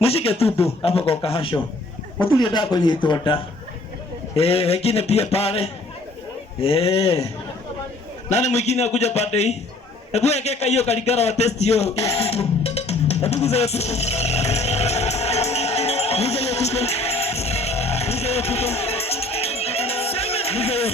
Mshike tupu hapo kwa kahasho. Mtulie ndako kwenye itoda. Wengine pia pale. Nani mwingine akuja pande hii? Hebu yekeka hiyo kaligara wa test hiyo. Hebu kuza hiyo tupu. Niza hiyo tupu. Niza hiyo tupu. Niza hiyo.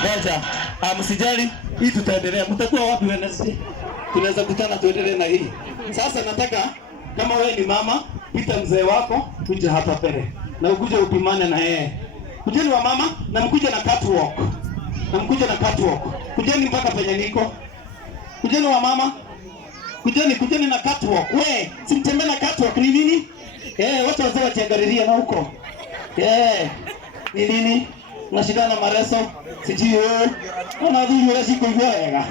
Ngoja. Msijali, hii tutaendelea. Mtakuwa wapi Wednesday? Tunaweza kutana tuendelee na hii. Sasa nataka kama wewe ni mama, pita mzee wako kuja hapa pele. Na ukuje upimane na yeye. Kujeni wa mama na mkuje na catwalk. Na mkuje na catwalk. Kujeni mpaka penye niko. Kujeni wa mama. Kujeni na catwalk. We, simtembea na catwalk ni nini? Watu wazee watiangalilia na huko. Ni nini? Unashindana mareso. Sijui wewe. Unadhuru wewe siku wega.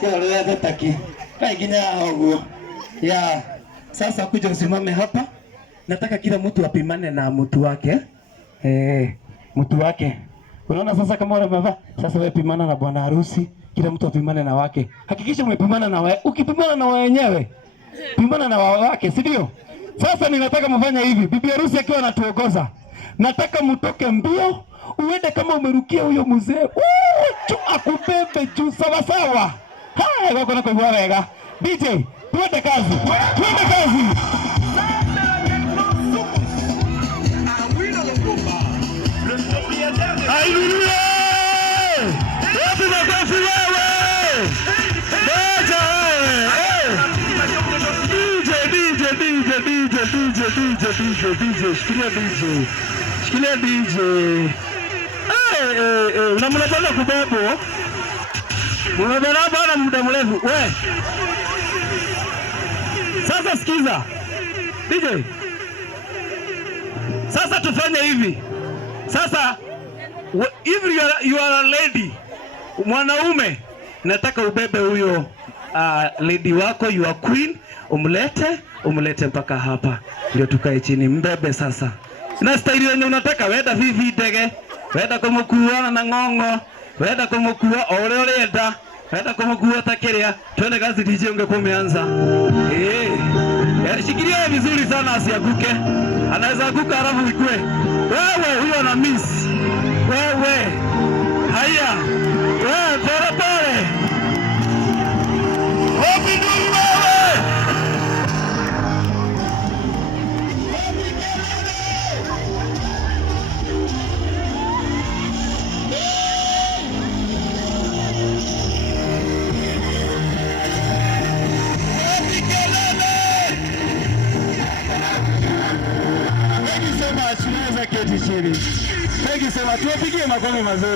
Sio leta taki. Kaingine hapo. Sasa kuja usimame hapa. Nataka kila mtu apimane na mtu wake. Mtu wake. Unaona sasa kama wale wamevaa, sasa wewe pimana na bwana harusi, kila mtu apimane na wake. Hakikisha umepimana na wewe. Ukipimana na wenyewe, pimana na wake, si ndio? Sasa ninataka mfanye hivi. Bibi harusi akiwa anatuongoza. Nataka mtoke mbio, uende kama umerukia huyo mzee. Akubebe juu sawa sawa. Haya, wako na kwa wega. DJ, twende kazi. Twende kazi. Haleluya! Wapi makofi wewe? Moja wewe. DJ. Shikilia DJ. Unamleta kubebo. Unabeba bana muda mrefu. We. Sasa sikiza. DJ. Sasa tufanye hivi. Sasa if you are a lady, mwanaume, nataka ubebe huyo lady wako, you are queen, umlete mpaka hapa. Ndio tukae chini, mbebe sasa. Na staili yenye unataka, wenda vivi dege, wenda kumukua na ngongo, wenda kumukua ole enda, wenda kumukua takiria, twende kazi DJ ungekuwa umeanza. Shikilia vizuri sana asianguke. Anaweza anguka halafu ikue. Wewe huyo na miss. Wewe. Haya. Wewe pole. Hopi ndio wewe. Thank you so much. Tunaweza keti chini. Thank you so much. Tuwapigie makofi mazuri.